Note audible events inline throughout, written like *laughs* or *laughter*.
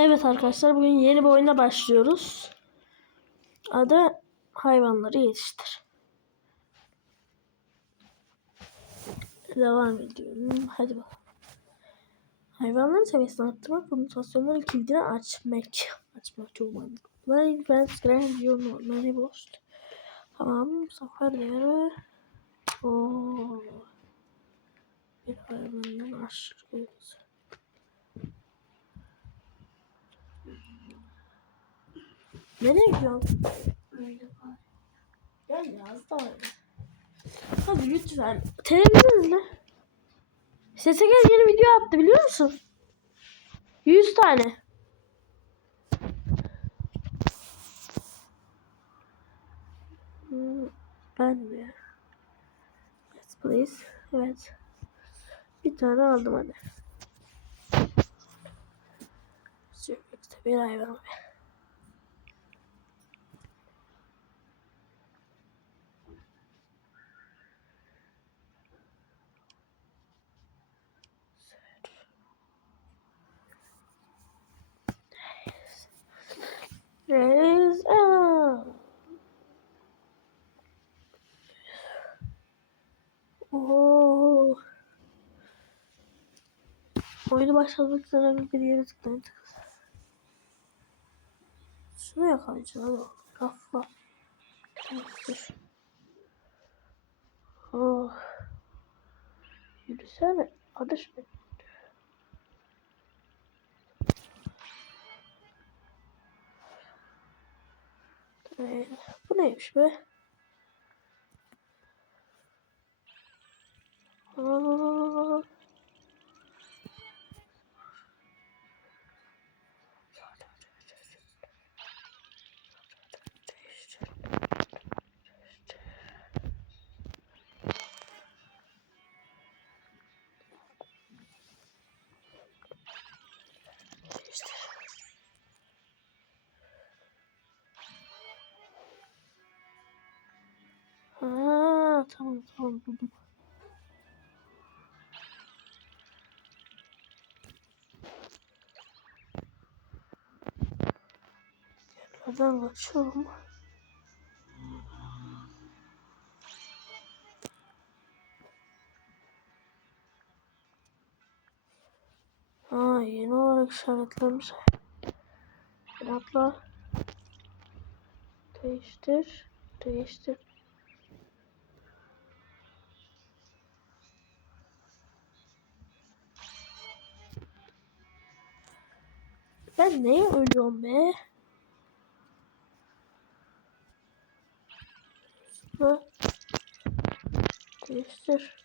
Evet arkadaşlar bugün yeni bir oyuna başlıyoruz. Adı hayvanları yetiştir. Devam ediyorum. Hadi bakalım. Hayvanların seviyesini arttırmak ve mutasyonların kilidini açmak. Açmak çok mantıklı. Learning Fence Grand Your Normally Bost. Tamam. Sefer değeri. Oo. Bir hayvandan aşırı güzel. Nereye gidiyorsun? Gel biraz daha. Hadi lütfen. Televizyon izle. Sese gel yeni video attı biliyor musun? 100 tane. Hmm, Ben mi? Yes please. Evet. Bir tane aldım hadi. Sürekli bir hayvan. Raise up. Oo. Oyunu başlamak üzere bir yere tıklayın. Şunu yakalayacağım. Kafa. Oh. Yürüsene. Mı? Bu neymiş be? Aa. Tamam tamam buldum. Nereden kaçıyorum? Ha, yeni olarak işaretlemiş. Atla. Değiştir. Değiştir. Ben neye ölüyorum be? Hı? Değiştir.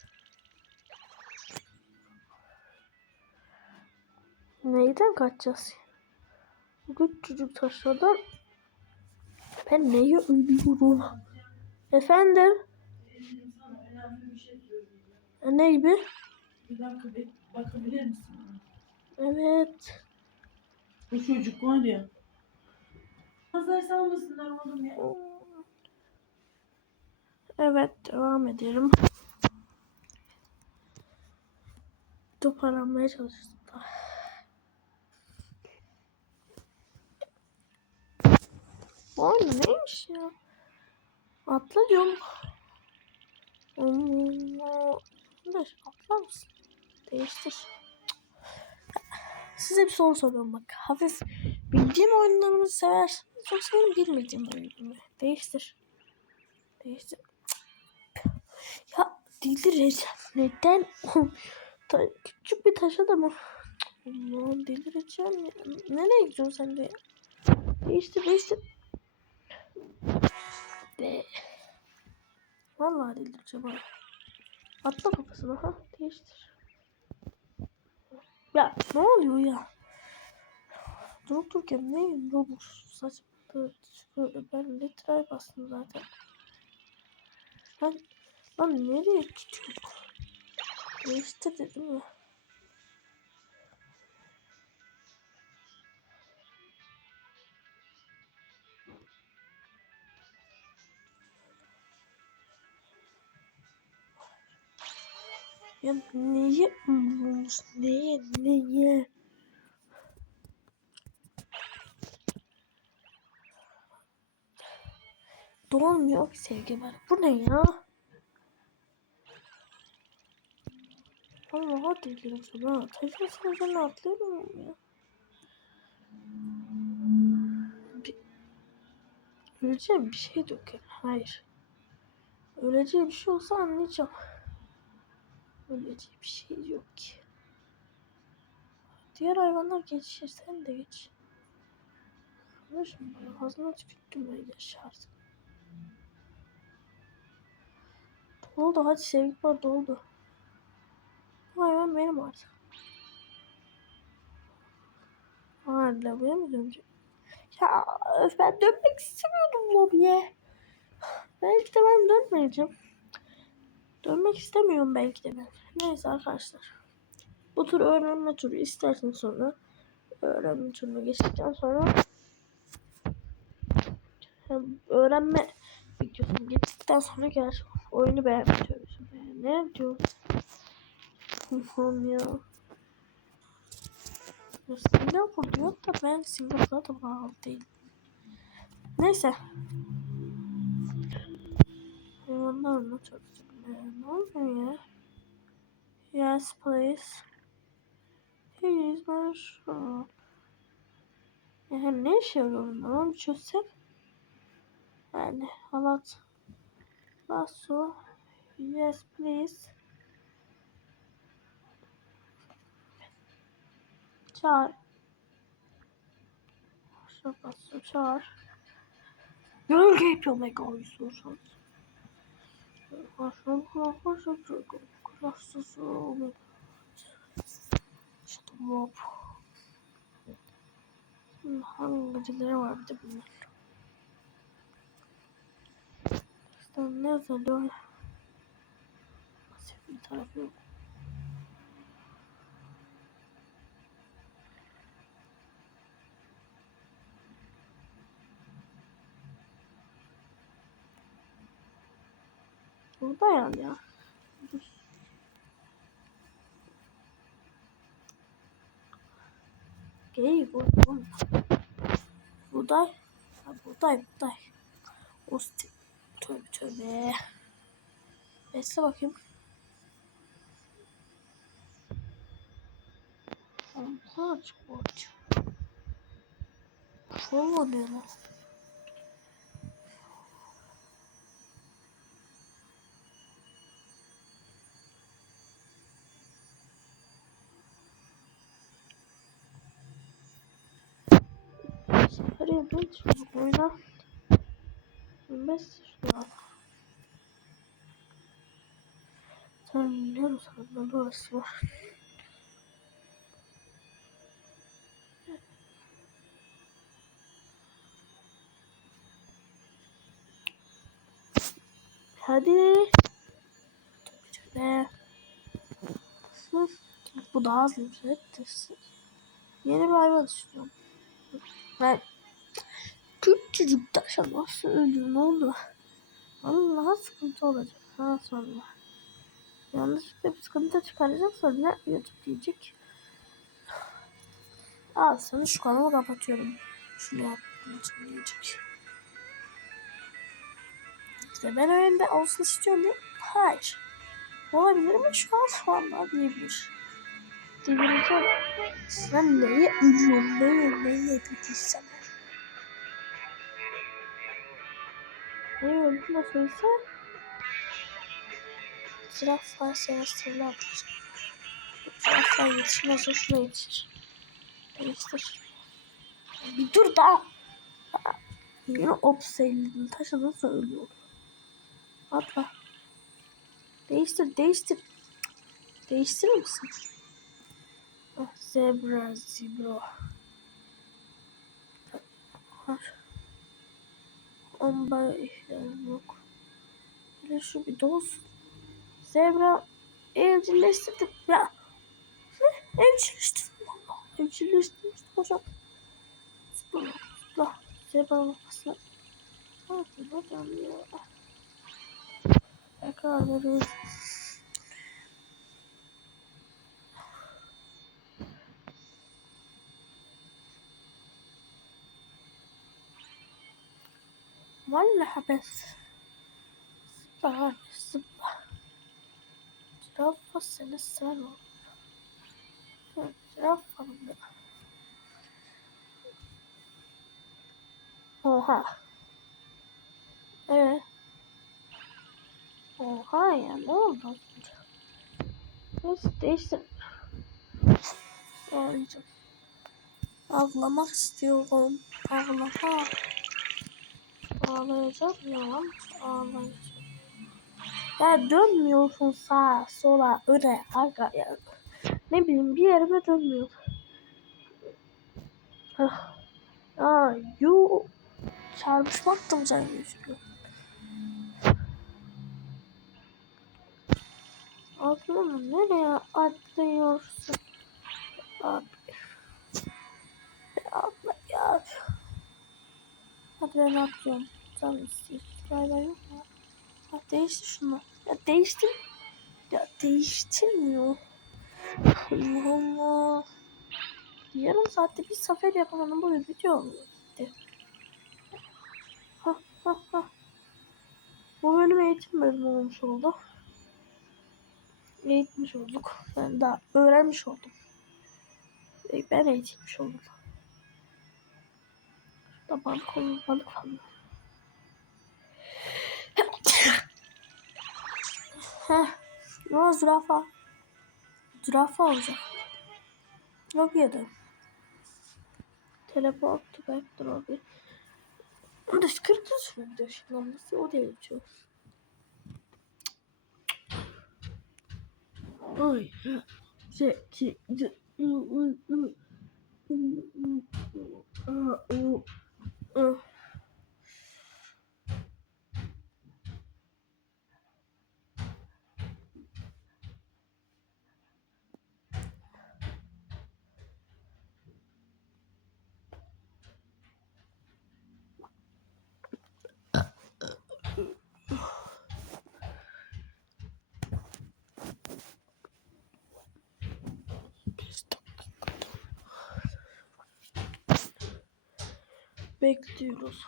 Neyden kaçacağız? Bu küçücük taşlardan ben neye ölüyorum? Efendim? E, Ne gibi? Bir dakika bir bakabilir misin? Evet. Bu çocuk var ya. Pazar salmasınlar oğlum ya. Evet devam edelim. Toparlanmaya çalıştım. Bu oyun neymiş ya? Atla diyorum. Atlar mısın? Değiştir. Size bir soru soruyorum bak. Hafif bildiğim oyunlarımı seversiniz yoksa benim bilmediğim oyunlarımı. Değiştir. Değiştir. Ya delireceğim. Neden? Küçük bir taşa da mı? Allah'ım delireceğim ya. Nereye gidiyorsun sen de? Değiştir değiştir. De. Vallahi delireceğim ha. Atla kafasına ha. Değiştir. Ya ne oluyor ya? Durup dururken ne Robux saçma böyle ben litre bastım zaten. Ben lan nereye gidiyor? Değiştir dedim ya. Ya neye umurumuz? Neye neye? Dolmuyor ki sevgi bana. Bu ne ya? Ama hadi gidelim sana. Taşın sınıfına atlıyorum ya. Öleceğim bir şey yok yani. Hayır. Öleceğim bir şey olsa anlayacağım. Öleceği bir şey yok ki. Diğer hayvanlar geçişir. Sen de geç. Kardeşim ağzına tükürttüm ben yaşarsın. Doldu hadi sevgi var doldu. Bu hayvan benim artık. Hala lavaboya mı dönecek? Ya öf, ben dönmek istemiyordum lobiye. Belki de ben dönmeyeceğim. Dönmek istemiyorum belki de ben. Neyse arkadaşlar. Bu tur öğrenme turu istersen sonra öğrenme turuna geçtikten sonra öğrenme videosunu geçtikten sonra gel oyunu beğenmiyoruz. Ne diyor? Allah'ım ya. ya Singapur diyor da ben Singapur'a da bağlı değilim. Neyse. Hayvanlar anlatıyoruz. Ne oluyor ya? Yes please. Here is my shop. Ya hem ne işe yarıyor bunlar? Onu çözsek. Yani halat. Lasso. Yes please. Çağır. Şapası çağır. Gölge yapıyor mega oyuncusu. Stop. Hangi geceleri var bir de bunlar. İşte ne yazıyor? Pasif bir tarafı yok. Burada yani ya. Bu. Buğday. Ha, buğday buğday. Osti. Tövbe tövbe. Besle bakayım. Bu açık. Şov oluyor lan. Hadi dön çabuk oyna. 25 şuna. Sen? Bende orası var. Hadi. Bu daha hızlı bir şey. Yeni bir hayvan istiyorum. Ben küçücük taşa nasıl öldü ne oldu? Vallahi sıkıntı olacak. Ha sonra. Yanlışlıkla bir sıkıntı çıkaracak sonra YouTube diyecek. Al sana şu kanalı kapatıyorum. Şunu yaptığım için diyecek. İşte ben oyunda olsun istiyorum diye. Hayır. Olabilir mi şu an? Şu anda diyebilir. Diyebileceğim. Sen neye ölüyorsun? Neye neye kötüysen? Neye öldün de söylese? Zürafa sevestrini atacak. Zürafa yetişmezse şuna yetişir. Yetiştir. Bir dur da. Yine obseylinin taşı nasıl ölüyor? Atla. Değiştir değiştir. Değiştirir misin? Ah, zebra zebra. Var. Amba ihtiyacım yok. Hele şu bir dolsun. Zebra evcilleştirdim ya. Ne? Evcilleştirdim. Allah. Evcilleştirdim. Hocam. Zebra olmasına. Ne hocam ya. Tekrar veririz. Vallahi ben zıplar zıplar. Zürafa seni o. Zürafa mı? Oha. Evet. Oha ya ne oldu? Neyse değiştir. Ağlayacağım. Ağlamak istiyorum. Ağlama. Ağlayacağım ya. Ağlayacağım. Ya dönmüyorsun sağa sola öne arka ya. Ne bileyim bir yerime dönmüyor. Ah. Aa, yu çarpışmak da güzel gözüküyor. Aklım nereye atlıyorsun? Abi. Abla ya. Hadi ben atlıyorum. İstiyorsun. Galiba yok mu? Ha, değiştir şunu. Ya değiştir. Ya değiştirmiyor. Allah Allah. Yarım saatte bir sefer yapamadım bu video bitti. Ha. Bu benim eğitim bölümü olmuş oldu. Eğitmiş olduk. Ben daha öğrenmiş oldum. Ben eğitilmiş oldum. Şurada balık olur, balık falan. Heh. Ne zürafa? Zürafa olacak. Yok ya da. Teleport to back to lobby. Burada 40 yaşında ışınlanması o değil çok. Oy. Şey, ki, Uh, uh, uh. Bekliyoruz.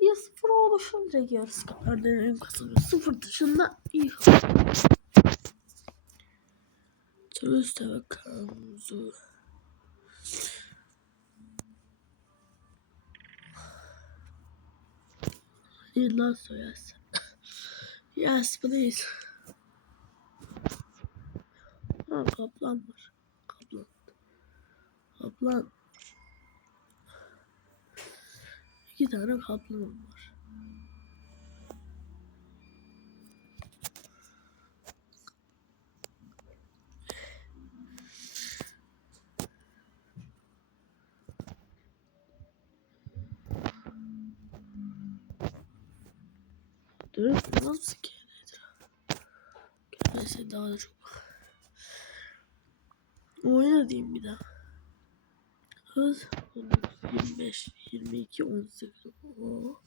Ya sıfır oluşunca yarısı kadar deneyim kazanıyor. Sıfır dışında iyi. Turiste bakalım. Zor. Yıllar söylersin. Yes please. Ha kaplan var. Kaplan. Kaplan. İki tane kaplanım var. Dur, nasıl ki? Neyse daha da çok. Oyna diyeyim bir daha. Hız 25, 22, 18. Oo.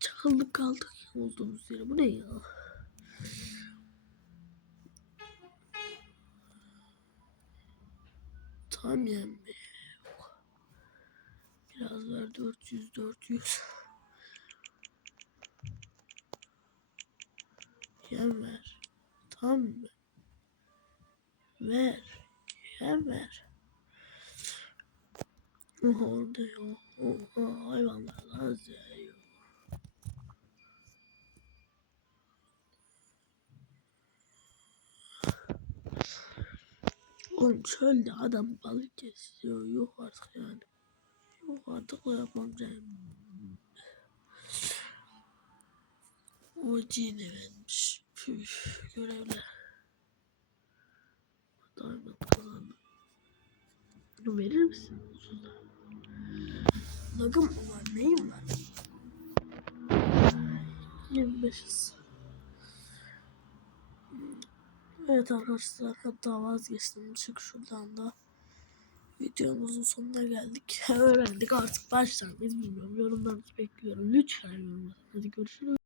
Çakıldık kaldık olduğumuz yere. Bu ne ya? Tam yani. Biraz ver 400 400. Yem ver. Tam mı? Ver. Yem ver. Oha orada ya. Oha hayvanlar lan. Oğlum çölde adam balık kesiyor. Yok artık yani. Yok artık da yapamayacağım. O cini vermiş. Püf görevler. Diamond kazandım. Bunu verir misin? Lagım var? Neyim var? 25'iz. Evet arkadaşlar hatta vazgeçtim. Çık şuradan da. Videomuzun sonuna geldik. *laughs* Öğrendik artık başlar mıyız bilmiyorum. Yorumlarınızı bekliyorum. Lütfen yorumlar. Hadi görüşürüz.